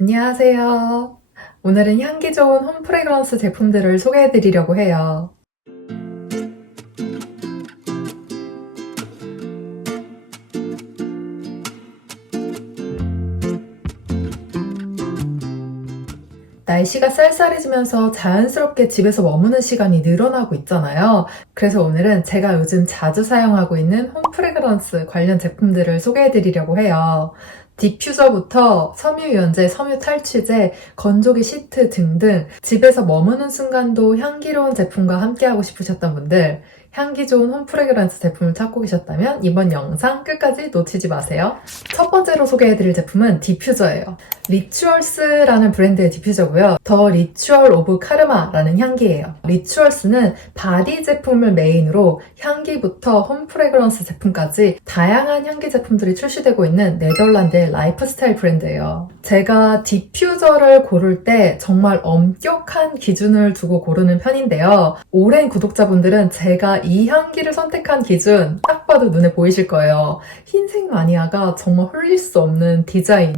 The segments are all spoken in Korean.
안녕하세요. 오늘은 향기 좋은 홈 프레그런스 제품들을 소개해드리려고 해요. 날씨가 쌀쌀해지면서 자연스럽게 집에서 머무는 시간이 늘어나고 있잖아요. 그래서 오늘은 제가 요즘 자주 사용하고 있는 홈 프레그런스 관련 제품들을 소개해드리려고 해요. 디퓨저부터 섬유유연제, 섬유탈취제, 건조기 시트 등등 집에서 머무는 순간도 향기로운 제품과 함께하고 싶으셨던 분들, 향기 좋은 홈 프레그런스 제품을 찾고 계셨다면 이번 영상 끝까지 놓치지 마세요. 첫 번째로 소개해드릴 제품은 디퓨저예요. 리추얼스라는 브랜드의 디퓨저고요. 더 리추얼 오브 카르마라는 향기예요. 리추얼스는 바디 제품을 메인으로 향기부터 홈 프레그런스 제품까지 다양한 향기 제품들이 출시되고 있는 네덜란드의 라이프스타일 브랜드예요. 제가 디퓨저를 고를 때 정말 엄격한 기준을 두고 고르는 편인데요. 오랜 구독자분들은 제가 이 향기를 선택한 기준 딱 봐도 눈에 보이실 거예요. 흰색 마니아가 정말 홀릴 수 없는 디자인.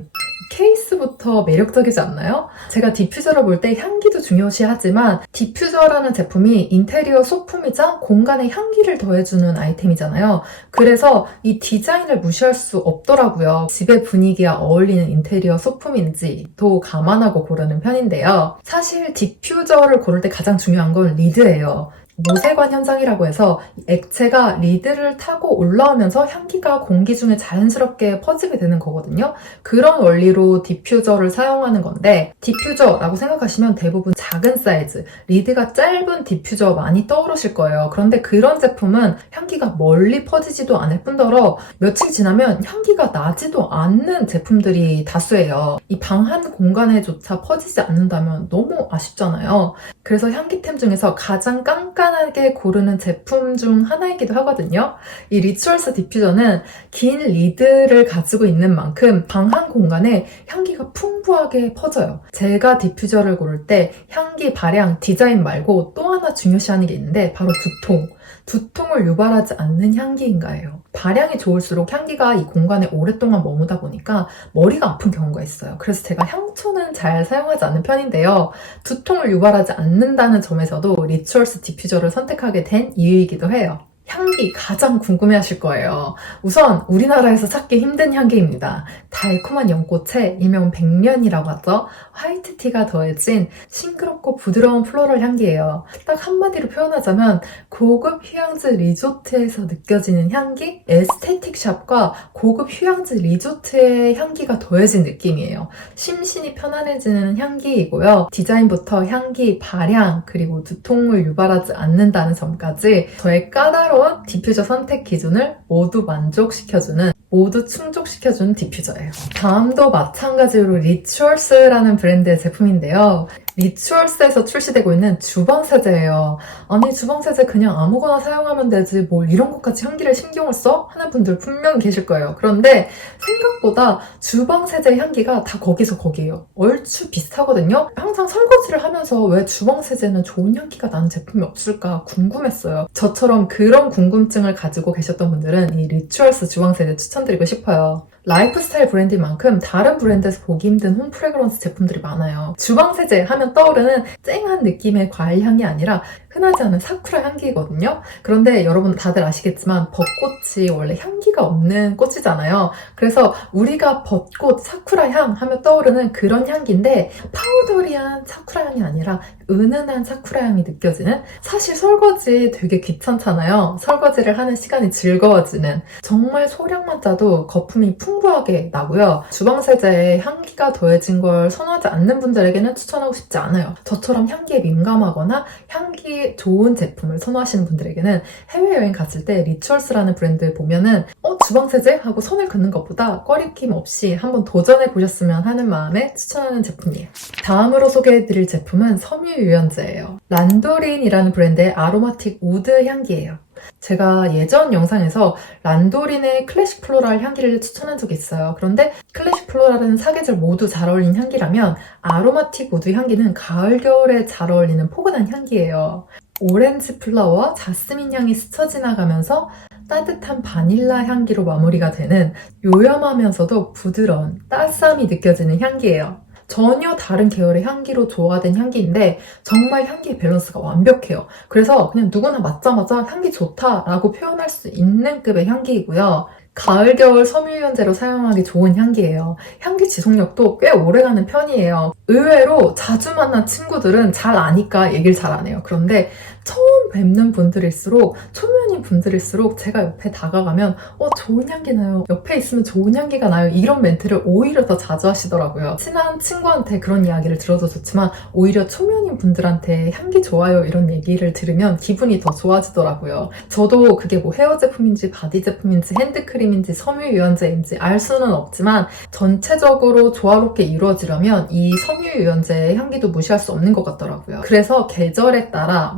케이스부터 매력적이지 않나요? 제가 디퓨저를 볼 때 향기도 중요시하지만 디퓨저라는 제품이 인테리어 소품이자 공간에 향기를 더해주는 아이템이잖아요. 그래서 이 디자인을 무시할 수 없더라고요. 집의 분위기와 어울리는 인테리어 소품인지도 감안하고 고르는 편인데요. 사실 디퓨저를 고를 때 가장 중요한 건 리드예요. 모세관 현상이라고 해서 액체가 리드를 타고 올라오면서 향기가 공기 중에 자연스럽게 퍼지게 되는 거거든요. 그런 원리로 디퓨저를 사용하는 건데 디퓨저라고 생각하시면 대부분 작은 사이즈, 리드가 짧은 디퓨저 많이 떠오르실 거예요. 그런데 그런 제품은 향기가 멀리 퍼지지도 않을 뿐더러 며칠 지나면 향기가 나지도 않는 제품들이 다수예요. 이 방 한 공간에조차 퍼지지 않는다면 너무 아쉽잖아요. 그래서 향기템 중에서 가장 깐깐하게 고르는 제품 중 하나이기도 하거든요. 이 리추얼스 디퓨저는 긴 리드를 가지고 있는 만큼 방 한 공간에 향기가 풍부하게 퍼져요. 제가 디퓨저를 고를 때 향기, 발향, 디자인 말고 또 하나 중요시하는 게 있는데 바로 두통. 두통을 유발하지 않는 향기인가예요. 발향이 좋을수록 향기가 이 공간에 오랫동안 머무다 보니까 머리가 아픈 경우가 있어요. 그래서 제가 향초는 잘 사용하지 않는 편인데요. 두통을 유발하지 않는다는 점에서도 리추얼스 디퓨저를 선택하게 된 이유이기도 해요. 향기 가장 궁금해하실 거예요. 우선 우리나라에서 찾기 힘든 향기입니다. 달콤한 연꽃에 일명 백년이라고 하죠. 화이트티가 더해진 싱그럽고 부드러운 플로럴 향기예요. 딱 한마디로 표현하자면 고급 휴양지 리조트에서 느껴지는 향기? 에스테틱 샵과 고급 휴양지 리조트의 향기가 더해진 느낌이에요. 심신이 편안해지는 향기이고요. 디자인부터 향기, 발향, 그리고 두통을 유발하지 않는다는 점까지 저의 까다로운 디퓨저 선택 기준을 모두 만족시켜주는, 모두 충족시켜주는 디퓨저예요. 다음도 마찬가지로 리추얼스라는 브랜드의 제품인데요. 리추얼스에서 출시되고 있는 주방세제예요. 아니 주방세제 그냥 아무거나 사용하면 되지 뭘 이런 것까지 향기를 신경을 써? 하는 분들 분명히 계실 거예요. 그런데 생각보다 주방세제 향기가 다 거기서 거기에요. 얼추 비슷하거든요. 항상 설거지를 하면서 왜 주방세제는 좋은 향기가 나는 제품이 없을까 궁금했어요. 저처럼 그런 궁금증을 가지고 계셨던 분들은 이 리추얼스 주방세제 추천드리고 싶어요. 라이프스타일 브랜드인 만큼 다른 브랜드에서 보기 힘든 홈 프레그런스 제품들이 많아요. 주방세제 하면 떠오르는 쨍한 느낌의 과일 향이 아니라 흔하지 않은 사쿠라 향기거든요. 그런데 여러분 다들 아시겠지만 벚꽃이 원래 향기가 없는 꽃이잖아요. 그래서 우리가 벚꽃, 사쿠라 향 하면 떠오르는 그런 향기인데 파우더리한 사쿠라 향이 아니라 은은한 사쿠라 향이 느껴지는, 사실 설거지 되게 귀찮잖아요. 설거지를 하는 시간이 즐거워지는, 정말 소량만 짜도 거품이 풍부하게 나고요. 주방세제에 향기가 더해진 걸 선호하지 않는 분들에게는 추천하고 싶지 않아요. 저처럼 향기에 민감하거나 향기 좋은 제품을 선호하시는 분들에게는 해외여행 갔을 때 리추얼스라는 브랜드 보면은 주방세제? 하고 손을 긋는 것보다 꺼리낌 없이 한번 도전해 보셨으면 하는 마음에 추천하는 제품이에요. 다음으로 소개해드릴 제품은 섬유유연제예요. 란도린이라는 브랜드의 아로마틱 우드 향기예요. 제가 예전 영상에서 란도린의 클래식 플로랄 향기를 추천한 적이 있어요. 그런데 클래식 플로랄은 사계절 모두 잘 어울리는 향기라면 아로마틱 우드 향기는 가을, 겨울에 잘 어울리는 포근한 향기예요. 오렌지 플라워와 자스민 향이 스쳐 지나가면서 따뜻한 바닐라 향기로 마무리가 되는 요염하면서도 부드러운 따스함이 느껴지는 향기예요. 전혀 다른 계열의 향기로 조화된 향기인데 정말 향기의 밸런스가 완벽해요. 그래서 그냥 누구나 맡자마자 향기 좋다라고 표현할 수 있는 급의 향기이고요. 가을, 겨울 섬유유연제로 사용하기 좋은 향기예요. 향기 지속력도 꽤 오래가는 편이에요. 의외로 자주 만난 친구들은 잘 아니까 얘기를 잘 안 해요. 그런데 처음 뵙는 분들일수록, 초면인 분들일수록 제가 옆에 다가가면 좋은 향기 나요. 옆에 있으면 좋은 향기가 나요. 이런 멘트를 오히려 더 자주 하시더라고요. 친한 친구한테 그런 이야기를 들어도 좋지만 오히려 초면인 분들한테 향기 좋아요 이런 얘기를 들으면 기분이 더 좋아지더라고요. 저도 그게 뭐 헤어 제품인지 바디 제품인지 핸드크림인지 섬유유연제인지 알 수는 없지만 전체적으로 조화롭게 이루어지려면 이 섬유유연제의 향기도 무시할 수 없는 것 같더라고요. 그래서 계절에 따라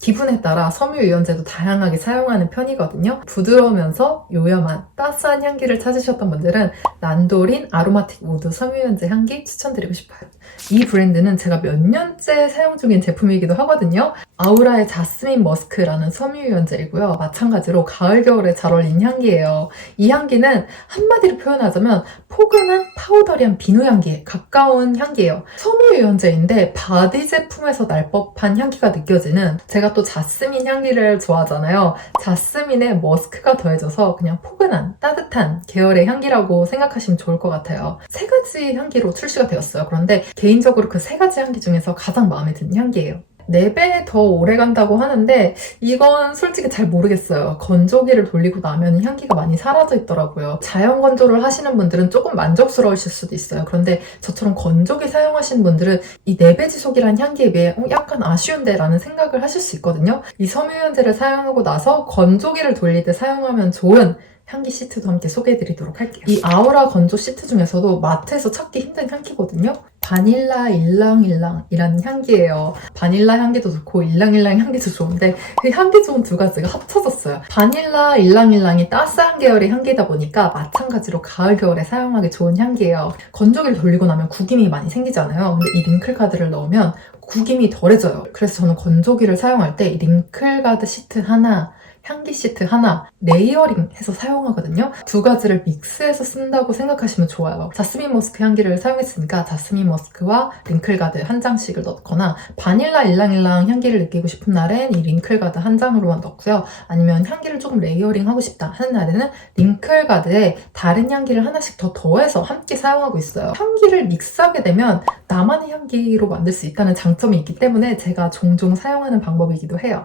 기분에 따라 섬유유연제도 다양하게 사용하는 편이거든요. 부드러우면서 요염한 따스한 향기를 찾으셨던 분들은 란도린 아로마틱 우드 섬유유연제 향기 추천드리고 싶어요. 이 브랜드는 제가 몇 년째 사용 중인 제품이기도 하거든요. 아우라의 자스민 머스크라는 섬유유연제이고요. 마찬가지로 가을, 겨울에 잘 어울리는 향기예요. 이 향기는 한마디로 표현하자면 포근한 파우더리한 비누 향기에 가까운 향기예요. 섬유유연제인데 바디 제품에서 날 법한 향기가 느껴지는, 제가 또 자스민 향기를 좋아하잖아요. 자스민에 머스크가 더해져서 그냥 포근한 따뜻한 계열의 향기라고 생각하시면 좋을 것 같아요. 세 가지 향기로 출시가 되었어요. 그런데 개인적으로 그 세 가지 향기 중에서 가장 마음에 드는 향기예요. 4배 더 오래 간다고 하는데 이건 솔직히 잘 모르겠어요. 건조기를 돌리고 나면 향기가 많이 사라져 있더라고요. 자연 건조를 하시는 분들은 조금 만족스러우실 수도 있어요. 그런데 저처럼 건조기 사용하시는 분들은 이 4배 지속이라는 향기에 비해 약간 아쉬운데 라는 생각을 하실 수 있거든요. 이 섬유유연제를 사용하고 나서 건조기를 돌릴 때 사용하면 좋은 향기 시트도 함께 소개해드리도록 할게요. 이 아우라 건조 시트 중에서도 마트에서 찾기 힘든 향기거든요. 바닐라 일랑일랑이라는 향기예요. 바닐라 향기도 좋고 일랑일랑 향기도 좋은데 그 향기 좋은 두 가지가 합쳐졌어요. 바닐라 일랑일랑이 따스한 계열의 향기다 보니까 마찬가지로 가을, 겨울에 사용하기 좋은 향기예요. 건조기를 돌리고 나면 구김이 많이 생기잖아요. 근데 이 링클 가드를 넣으면 구김이 덜해져요. 그래서 저는 건조기를 사용할 때 이 링클 가드 시트 하나, 향기 시트 하나 레이어링 해서 사용하거든요. 두 가지를 믹스해서 쓴다고 생각하시면 좋아요. 자스민 머스크 향기를 사용했으니까 자스민 머스크와 링클가드 한 장씩을 넣거나, 바닐라 일랑일랑 향기를 느끼고 싶은 날엔 이 링클가드 한 장으로만 넣고요. 아니면 향기를 조금 레이어링 하고 싶다 하는 날에는 링클가드에 다른 향기를 하나씩 더 더해서 함께 사용하고 있어요. 향기를 믹스하게 되면 나만의 향기로 만들 수 있다는 장점이 있기 때문에 제가 종종 사용하는 방법이기도 해요.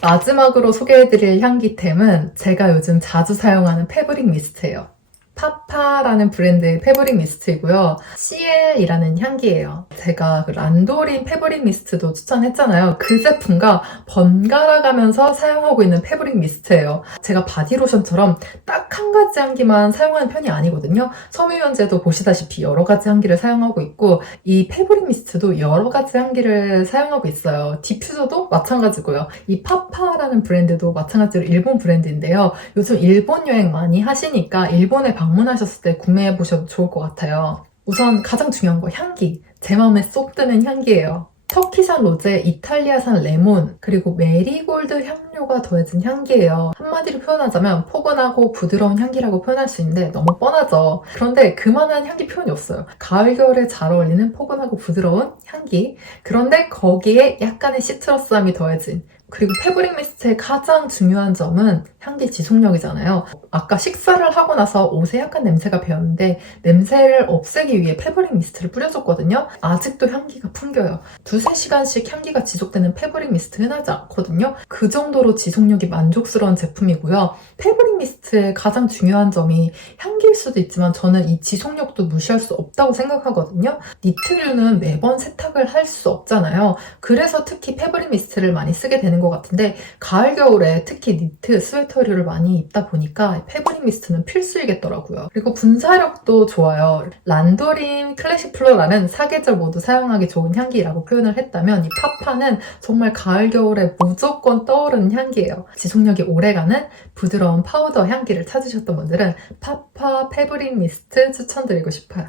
마지막으로 소개해드릴 향기템은 제가 요즘 자주 사용하는 패브릭 미스트예요. 파파라는 브랜드의 패브릭 미스트이고요. 시엘이라는 향기예요. 제가 그 란도린 패브릭 미스트도 추천했잖아요. 그 제품과 번갈아 가면서 사용하고 있는 패브릭 미스트예요. 제가 바디로션처럼 딱 한 가지 향기만 사용하는 편이 아니거든요. 섬유유연제도 보시다시피 여러 가지 향기를 사용하고 있고, 이 패브릭 미스트도 여러 가지 향기를 사용하고 있어요. 디퓨저도 마찬가지고요. 이 파파라는 브랜드도 마찬가지로 일본 브랜드인데요. 요즘 일본 여행 많이 하시니까 일본에 방문하셨을 때 구매해보셔도 좋을 것 같아요. 우선 가장 중요한 거 향기. 제 마음에 쏙 드는 향기예요. 터키산 로제, 이탈리아산 레몬, 그리고 메리골드 향료가 더해진 향기예요. 한마디로 표현하자면 포근하고 부드러운 향기라고 표현할 수 있는데 너무 뻔하죠. 그런데 그만한 향기 표현이 없어요. 가을, 겨울에 잘 어울리는 포근하고 부드러운 향기. 그런데 거기에 약간의 시트러스함이 더해진, 그리고 패브릭 미스트의 가장 중요한 점은 향기 지속력이잖아요. 아까 식사를 하고 나서 옷에 약간 냄새가 배었는데 냄새를 없애기 위해 패브릭 미스트를 뿌려줬거든요. 아직도 향기가 풍겨요. 2-3시간씩 향기가 지속되는 패브릭 미스트 흔하지 않거든요. 그 정도로 지속력이 만족스러운 제품이고요. 패브릭 미스트의 가장 중요한 점이 향기일 수도 있지만 저는 이 지속력도 무시할 수 없다고 생각하거든요. 니트류는 매번 세탁을 할 수 없잖아요. 그래서 특히 패브릭 미스트를 많이 쓰게 되는 것 같은데, 가을, 겨울에 특히 니트, 스웨터류를 많이 입다 보니까 패브릭 미스트는 필수이겠더라고요. 그리고 분사력도 좋아요. 란도린 클래식 플로라는 사계절 모두 사용하기 좋은 향기라고 표현을 했다면, 이 파파는 정말 가을, 겨울에 무조건 떠오르는 향기예요. 지속력이 오래가는 부드러운 파우더 향기를 찾으셨던 분들은 파파 패브릭 미스트 추천드리고 싶어요.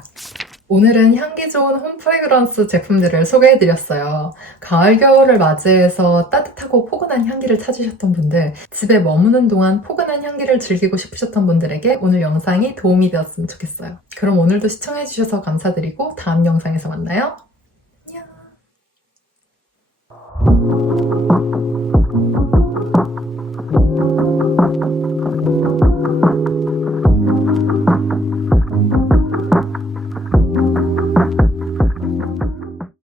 오늘은 향기 좋은 홈 프레그런스 제품들을 소개해드렸어요. 가을, 겨울을 맞이해서 따뜻하고 포근한 향기를 찾으셨던 분들, 집에 머무는 동안 포근한 향기를 즐기고 싶으셨던 분들에게 오늘 영상이 도움이 되었으면 좋겠어요. 그럼 오늘도 시청해주셔서 감사드리고 다음 영상에서 만나요. 안녕!